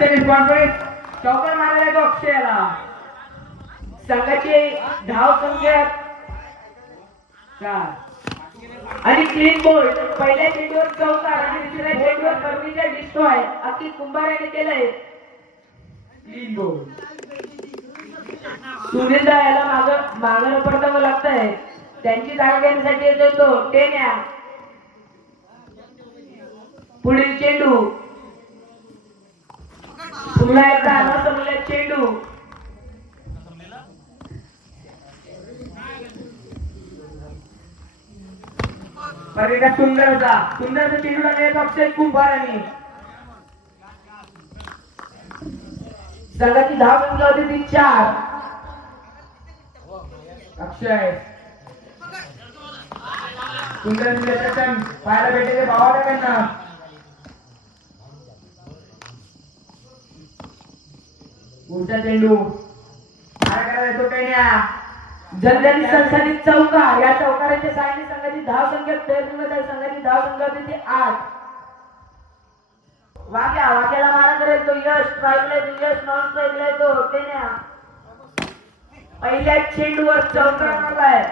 Conference चौकार मारलेला तो अक्षयाला. संघाची धाव संख्या 4 आणि क्लीन बोल्ड. पहिल्या चेंडूवर चौकार आणि दुसऱ्या चेंडूवर फर्निचर डिस्ट्रॉय अति कुंभार याने केलंय क्लीन बोल्ड. सुनीलदा याला मागं पडतावं लागतंय. त्यांची जागा घेण्यासाठी येतोय तो टेन्या. पुढील चेंडू पुन्हा एकदा अनसमलेला चेंडू. परिका सुंदरचा चेंडूला नेत अक्षय कुंभार आणि संघाची धाव संख्या होती ती 4. अक्षय सुंदर विश्लेषण पाहायला भेटले भावाला त्यांना. पुढचा चेंडू काय करायला तो टेन्या. जलदरी सनसनीत चौकार. या चौकाराच्या साहाय्याने संघाची धाव संख्या 13 संघाची धाव संख्या होती ती 8. वाक्याला मारा करेल तो यश. स्ट्राईकला यश नॉन स्ट्राईकला तो टेन्या. पहिल्या चेंडूवर चौकार मारलाय.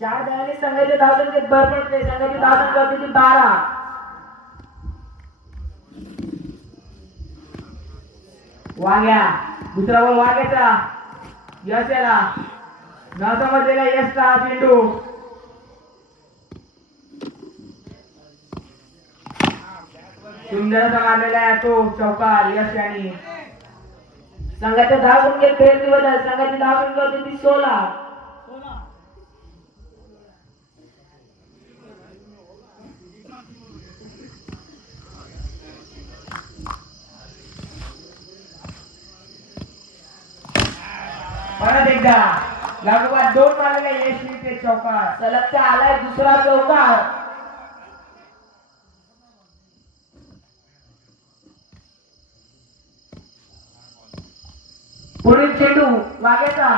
4 धावांनी संघाच्या धाव संख्येत भर पडते. संघाची धाव संख्या होती ती 12. वाग्या दुसरा बॉल वाग्याचा. यश याला न समजलेला यशचा चेंडू. सुंदर असा मारलेला आहे तो चौकार यश याने. संघाच्या धाव संख्येत फेरती बदल. संघाची धाव संख्या होती ती 16. परत एकदा लागोपाठ 2 मारलेला यशनी ते चौकार. सलगचा आलाय दुसरा चौकार. पुढील चेंडू वाग्याचा.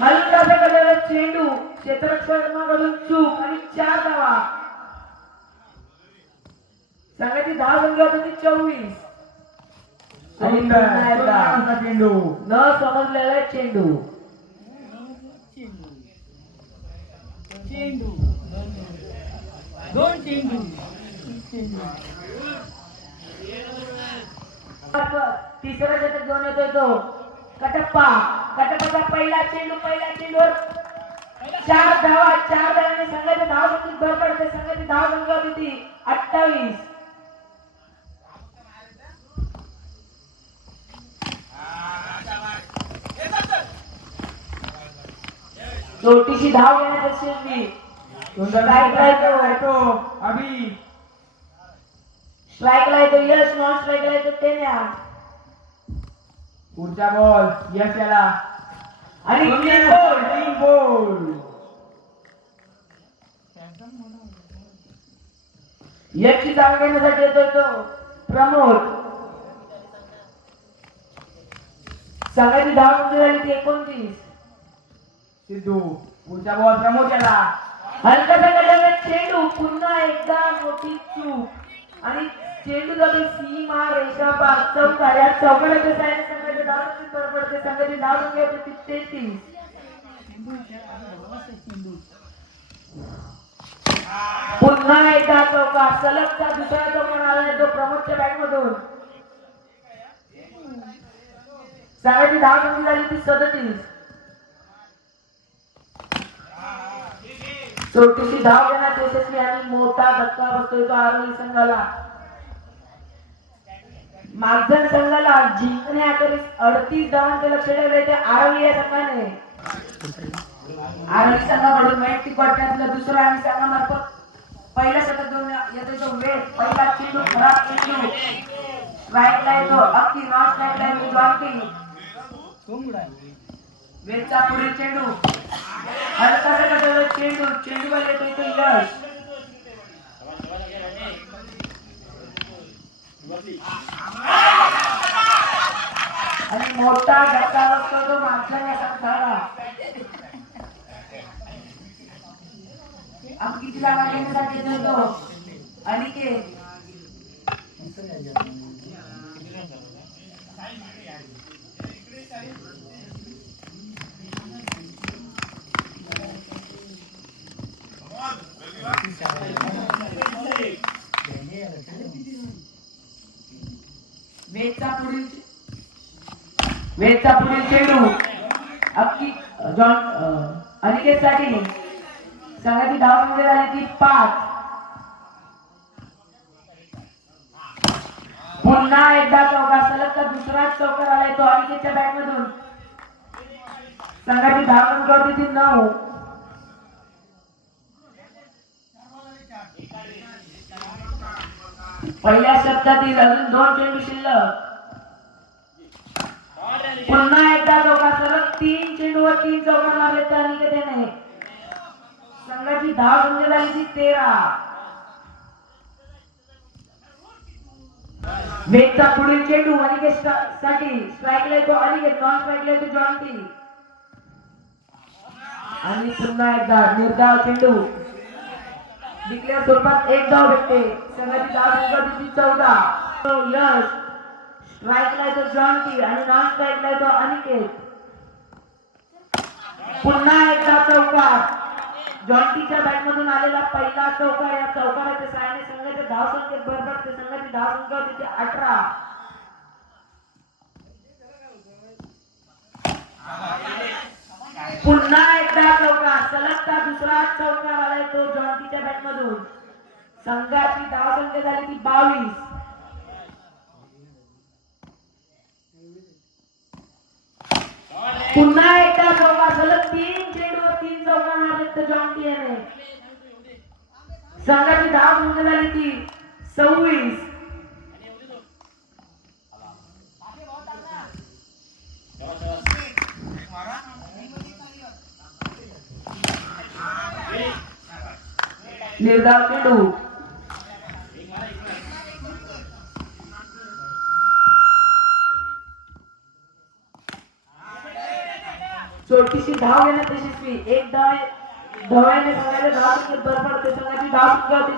मल्लाकडे चेंडू क्षेत्ररक्षकाकडून चूक आणि 4 धावा. संघाची धाव संख्या होती 24. चेंडू न समजलेला चेंडू. तिसरा षटक घेऊन येतोय तो कटप्पाचा पहिला चेंडूवर 4 धावा. 4 धावांनी संघाच्या धाव संख्येत भर पडते. संघाची धाव संख्या होती ती 28. छोटीशी धाव घेण्यात यशस्वी. स्ट्राईकला येतो यश. नॉन स्ट्राईकला येतो टेन्या. पुढचा बॉल यश याला आणि क्लीन बॉल. यशची जागा घेण्यासाठी येतोय तो प्रमोद. संघाची धाव संख्या झाली ती 29. सिद्धू पुढचा बॉल प्रमोद याला. हलकासा कडलेला चेंडू. पुन्हा एकदा मोठी चूक आणि चेंडू जातो सीमा रेषा पार. चौकार. या चौकाराच्या साहाय्याने संघाच्या धाव संख्येत भर पडते. संघाची धाव संख्या होती 33. पुन्हा एकदा चौकार. सलगचा दुसरा चौकार आला तो प्रमोदच्या बॅट मधून. संघाची धाव संख्या झाली ती 37. छोटीशी धाव घेण्यात यशस्वी आणि मोठा धक्का बसतोय तो आरोली संघाला. मागजन संघाला जिंकण्याखेरीज 38 धावांचे लक्ष ठेवले ते आरोली या संघाने. आरोली संघाकडून वैयक्तिक वाटण्यातलं दुसरं आणि संघामार्फत पहिला षटक घेऊन येतोय तो वेळ. पहिला चेंडू खराब चेंडू. स्ट्राईकला येतो अक्की. नॉन स्ट्राईकला येतो जॉन्टी. वेळचा पुढील चेंडू. हलकासा कडलेला चेंडूवर येतोय तो यश. आणि मोठा धक्का बसतो तो मागच्या या संघाला. अंकितला घेण्यासाठी येतो अनिकेत. वेदचा पुढील चेंडू अक्की जॉन अनिकेतसाठी संघाची धाव संख्या झाली ती 5. पुन्हा एकदा चौका, सलगचा दुसराच चौकार आलाय तो अनिकेतच्या बॅट मधून. संघाची धाव संख्या होती ती 9. पहिल्या शतकातील अजून 2 चेंडू शिल्लक. पुन्हा एकदा चौका, सलग 3 चेंडूवर 3 चौकार मारले तर अनिकेतने. संघाची धाव संख्या झाली ती 13. वेगचा पुढील चेंडू अनिकेत साठी स्ट्राईकला येतो अनिकेत, नॉन स्ट्राईकला येतो जॉन्टी. आणि पुन्हा एकदा निर्धाव चेंडू डिक्लेअर स्वरूपात 1 धाव भेटते. संघाची धाव संख्या होती 14. यश स्ट्राईकला येतो जॉन्टी आणि नॉन स्ट्राईकला येतो अनिकेत. पुन्हा एकदा चौकार, जॉन्टीच्या बॅट मधून आलेला पहिला चौकार. या चौकाराच्या सहाय्याने संघाच्या धाव संख्येत भर पडते. संघाची धाव संख्या होती 18. पुन्हा एकदा चौकार, सलगचा दुसरा चौकार आलाय तो जॉन्टीच्या बॅट मधून. संघाची धाव संख्या झाली ती 22. पुन्हा एकदा चौकार, सलग 3 चेंडूवर 3 चौकार मारले तर जॉन्टी याने. संघाची धाव संख्या झाली ती 26. निर्धाव चेंडू छोटीशी धाव घेण्यात यशस्वी. 1 धावाने संघाच्या धाव संख्येत भर पडते. संघाची धाव संख्या होती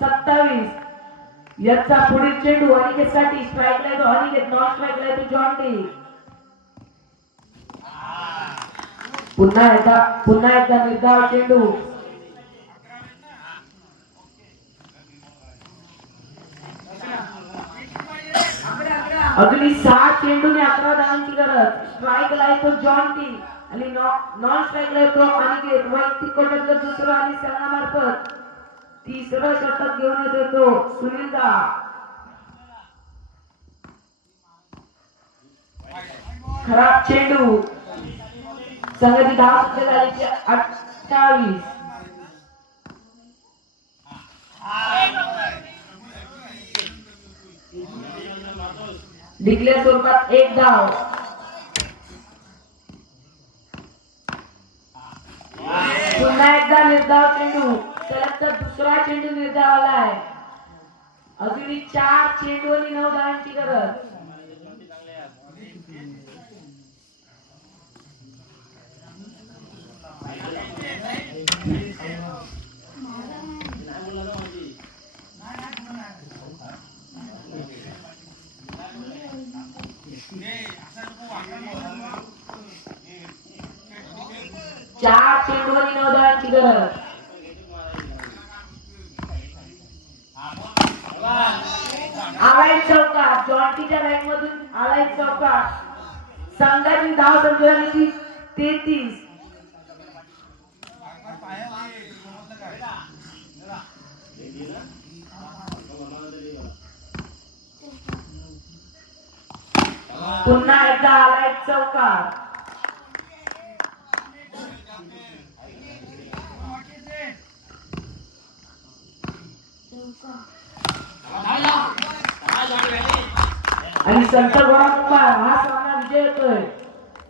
27. याचा पुढील चेंडू अनिकेत साठी स्ट्राईकला येतो अनिकेत, नॉन स्ट्राईकला येतो जॉन्टी. पुन्हा एकदा निर्धाव चेंडू अजूनही 6 चेंडूने 11 धावांची गरज. स्ट्राईकला येतो जॉन्टी आणि नॉन स्ट्राईकला येतो अनिकेत. वैयक्तिक कोट्यातलं दुसरं आणि संघामार्फत 3रं षटक घेऊन येतो तो सुनीलदा. खराब चेंडू, संघाची धाव संख्या झाली 28. डिक्लेअर स्वरूपात 1 धाव. पुन्हा एकदा निर्धाव चेंडू, सलगचा दुसरा चेंडू निर्धाव आलाय. अजूनही 4 चेंडू आणि 9 धावांची गरज. चार चेंडू आणि 9 धावांची गरज. आलाय चौकार, जॉन्टीच्या बॅट मधून आलाय चौकार. संघाची धाव संख्या झाली 33. पुन्हा एकदा आलाय चौकार. आणि संत गोरा कुमार हा सामना विजय होतोय.